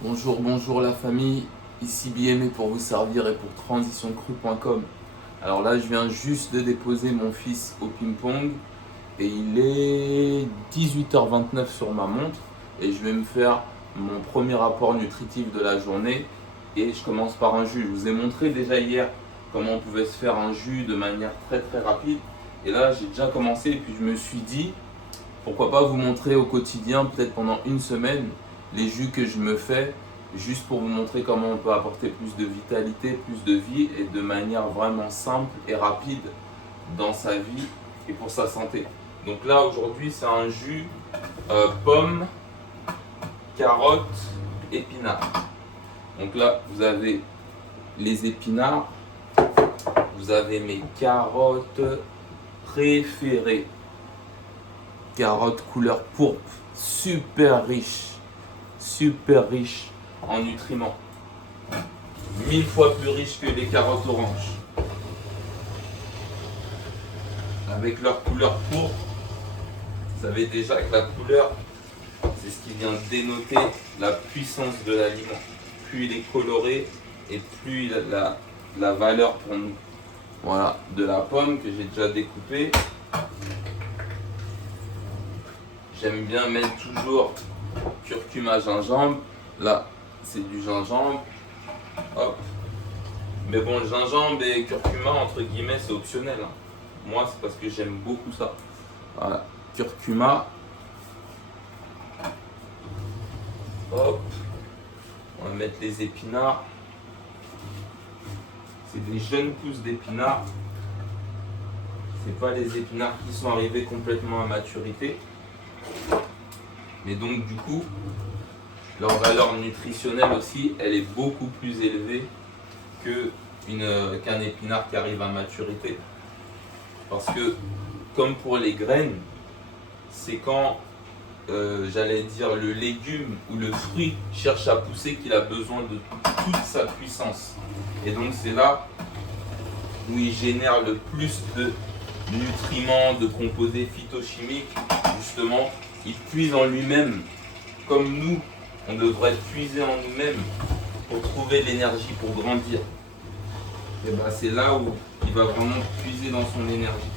Bonjour, bonjour la famille, ici BME pour vous servir et pour transitioncru.com. Alors là, je viens juste de déposer mon fils au ping-pong et il est 18h29 sur ma montre et je vais me faire mon premier rapport nutritif de la journée et je commence par un jus. Je vous ai montré déjà hier comment on pouvait se faire un jus de manière très très rapide et là j'ai déjà commencé et puis je me suis dit pourquoi pas vous montrer au quotidien, peut-être pendant une semaine, les jus que je me fais, juste pour vous montrer comment on peut apporter plus de vitalité, plus de vie et de manière vraiment simple et rapide dans sa vie et pour sa santé. Donc là aujourd'hui c'est un jus pomme, carotte, épinards. Donc là vous avez les épinards, vous avez mes carottes préférées. Carotte couleur pourpre, super riche en nutriments. 1000 fois plus riche que les carottes oranges. Avec leur couleur pourpre, vous savez déjà que la couleur, c'est ce qui vient dénoter la puissance de l'aliment. Plus il est coloré et plus il a la valeur pour nous. Voilà, de la pomme que j'ai déjà découpée. J'aime bien mettre toujours curcuma, gingembre. Là, c'est du gingembre. Hop. Mais bon, le gingembre et curcuma, entre guillemets, c'est optionnel. Hein. Moi, c'est parce que j'aime beaucoup ça. Voilà. Curcuma. Hop. On va mettre les épinards. C'est des jeunes pousses d'épinards. C'est pas les épinards qui sont arrivés complètement à maturité. Mais donc, du coup, leur valeur nutritionnelle aussi, elle est beaucoup plus élevée qu'un épinard qui arrive à maturité. Parce que, comme pour les graines, c'est quand, j'allais dire, le légume ou le fruit cherche à pousser qu'il a besoin de toute sa puissance. Et donc c'est là où il génère le plus de nutriments, de composés phytochimiques. Justement, il puise en lui-même, comme nous, on devrait puiser en nous-mêmes pour trouver l'énergie pour grandir. Et ben c'est là où il va vraiment puiser dans son énergie.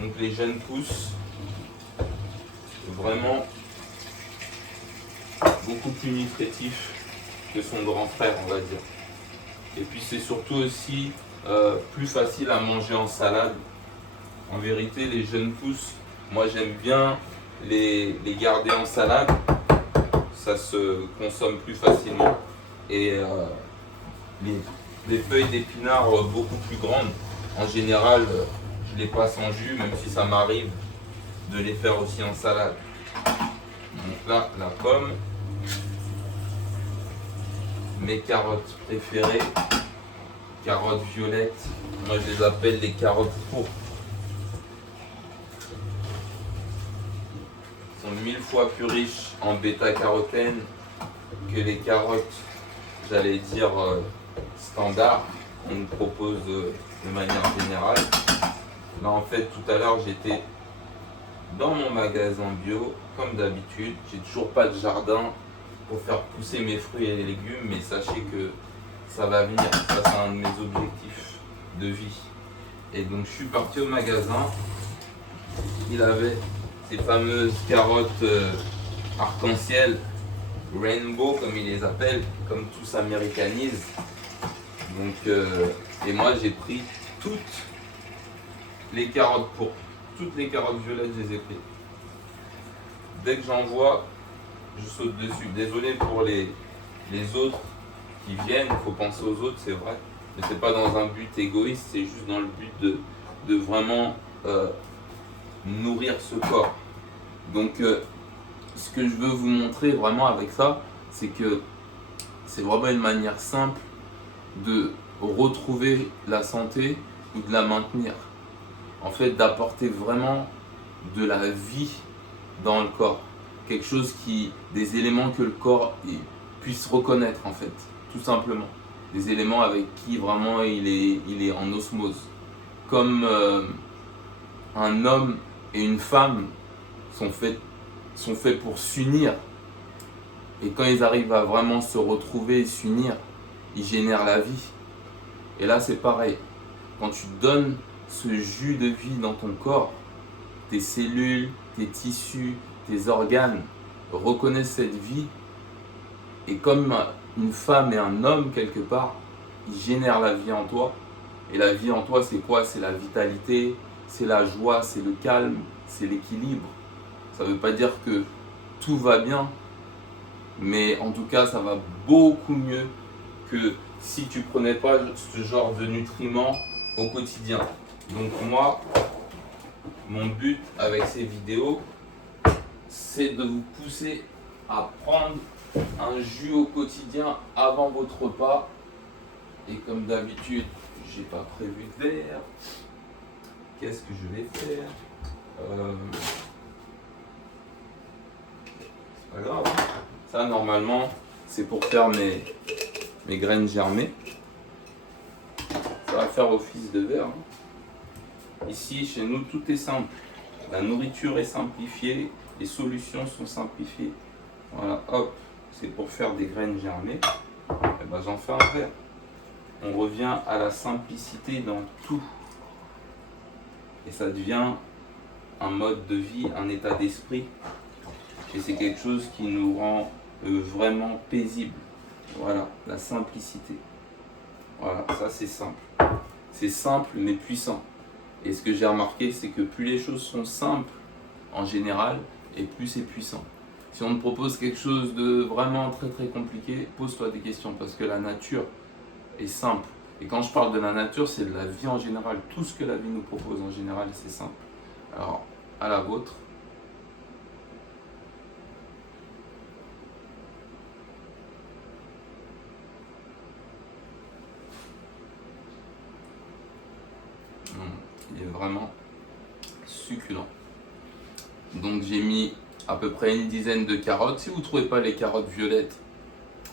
Donc les jeunes pousses, vraiment beaucoup plus nutritif que son grand frère, on va dire. Et puis c'est surtout aussi plus facile à manger en salade. En vérité, les jeunes pousses, moi j'aime bien les garder en salade. Ça se consomme plus facilement. Et les feuilles d'épinards beaucoup plus grandes, en général, je les passe en jus, même si ça m'arrive de les faire aussi en salade. Donc là, la pomme, mes carottes préférées, carottes violettes, moi je les appelle les carottes pourpres. Elles sont 1000 fois plus riches en bêta-carotène que les carottes, j'allais dire, standard, on nous propose de manière générale. Là en fait tout à l'heure j'étais dans mon magasin bio, comme d'habitude. J'ai toujours pas de jardin pour faire pousser mes fruits et les légumes, mais sachez que ça va venir. Ça c'est un de mes objectifs de vie. Et donc je suis parti au magasin. Il avait ces fameuses carottes arc-en-ciel, rainbow comme ils les appellent, comme tout s'américanise. Donc, et moi j'ai pris toutes les carottes pourpres, toutes les carottes violettes, je les ai prises. Dès que j'en vois, je saute dessus. Désolé pour les autres qui viennent, il faut penser aux autres, c'est vrai. Mais c'est pas dans un but égoïste, c'est juste dans le but de vraiment nourrir ce corps. Donc, ce que je veux vous montrer vraiment avec ça, c'est que c'est vraiment une manière simple de retrouver la santé ou de la maintenir. En fait, d'apporter vraiment de la vie dans le corps. Quelque chose des éléments que le corps puisse reconnaître en fait, tout simplement. Des éléments avec qui vraiment il est en osmose. Comme un homme et une femme sont faits pour s'unir Et quand ils arrivent à vraiment se retrouver et s'unir, ils génèrent la vie. Et là, c'est pareil. Quand tu donnes ce jus de vie dans ton corps, tes cellules, tes tissus, tes organes reconnaissent cette vie. Et comme une femme et un homme, quelque part, ils génèrent la vie en toi. Et la vie en toi, c'est quoi? C'est la vitalité, c'est la joie, c'est le calme, c'est l'équilibre. Ça ne veut pas dire que tout va bien, mais en tout cas, ça va beaucoup mieux que si tu prenais pas ce genre de nutriments au quotidien. Donc moi, mon but avec ces vidéos, c'est de vous pousser à prendre un jus au quotidien avant votre repas. Et comme d'habitude, j'ai pas prévu de verre. Qu'est-ce que je vais faire? C'est pas grave. Ça, normalement, c'est pour faire mes graines germées. Ça va faire office de verre. Ici, chez nous, tout est simple. La nourriture est simplifiée, les solutions sont simplifiées. Voilà, hop, c'est pour faire des graines germées. Et ben, j'en fais un verre. On revient à la simplicité dans tout. Et ça devient un mode de vie, un état d'esprit. Et c'est quelque chose qui nous rend vraiment paisible. Voilà, la simplicité. Voilà, ça c'est simple. C'est simple mais puissant. Et ce que j'ai remarqué, c'est que plus les choses sont simples en général, et plus c'est puissant. Si on te propose quelque chose de vraiment très très compliqué, pose-toi des questions parce que la nature est simple. Et quand je parle de la nature, c'est de la vie en général. Tout ce que la vie nous propose en général, c'est simple. Alors, à la vôtre. Il est vraiment succulent. Donc j'ai mis à peu près une dizaine de carottes. Si vous ne trouvez pas les carottes violettes,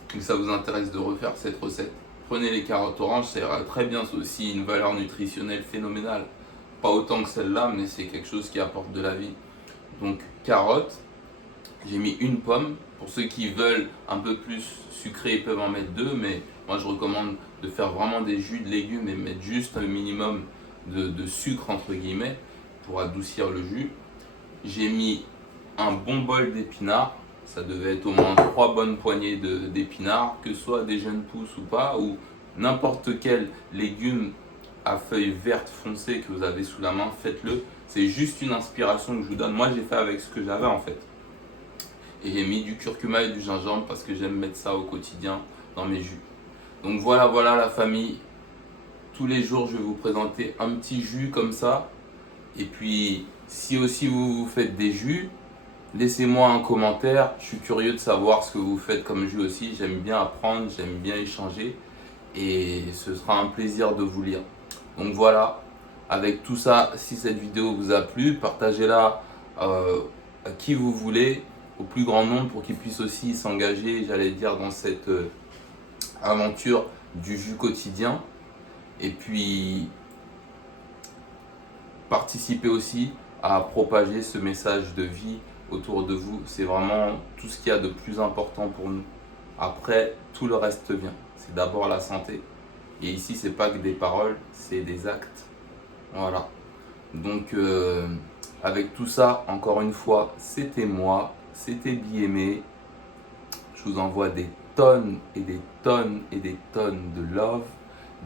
que ça vous intéresse de refaire cette recette, prenez les carottes oranges, ça ira très bien. C'est aussi une valeur nutritionnelle phénoménale. Pas autant que celle-là, mais c'est quelque chose qui apporte de la vie. Donc carottes, j'ai mis une pomme. Pour ceux qui veulent un peu plus sucré, ils peuvent en mettre deux, mais moi je recommande de faire vraiment des jus de légumes et mettre juste un minimum de sucre entre guillemets pour adoucir le jus. J'ai mis un bon bol d'épinards, ça devait être au moins 3 bonnes poignées d'épinards, que ce soit des jeunes pousses ou pas, ou n'importe quel légume à feuilles vertes foncées que vous avez sous la main, faites-le. C'est juste une inspiration que je vous donne. Moi j'ai fait avec ce que j'avais en fait. Et j'ai mis du curcuma et du gingembre parce que j'aime mettre ça au quotidien dans mes jus. Donc voilà la famille. Tous les jours, je vais vous présenter un petit jus comme ça. Et puis, si aussi vous faites des jus, laissez-moi un commentaire. Je suis curieux de savoir ce que vous faites comme jus aussi. J'aime bien apprendre, j'aime bien échanger. Et ce sera un plaisir de vous lire. Donc voilà, avec tout ça, si cette vidéo vous a plu, partagez-la à qui vous voulez, au plus grand nombre pour qu'ils puissent aussi s'engager, j'allais dire, dans cette aventure du jus quotidien. Et puis, participez aussi à propager ce message de vie autour de vous. C'est vraiment tout ce qu'il y a de plus important pour nous. Après, tout le reste vient. C'est d'abord la santé. Et ici, c'est pas que des paroles, c'est des actes. Voilà. Donc, avec tout ça, encore une fois, c'était moi, c'était Bi-Aimé. Je vous envoie des tonnes et des tonnes et des tonnes de love,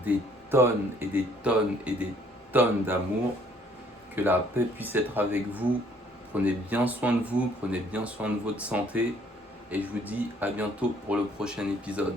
des tonnes et des tonnes et des tonnes d'amour. Que la paix puisse être avec vous. Prenez bien soin de vous, prenez bien soin de votre santé. Et je vous dis à bientôt pour le prochain épisode.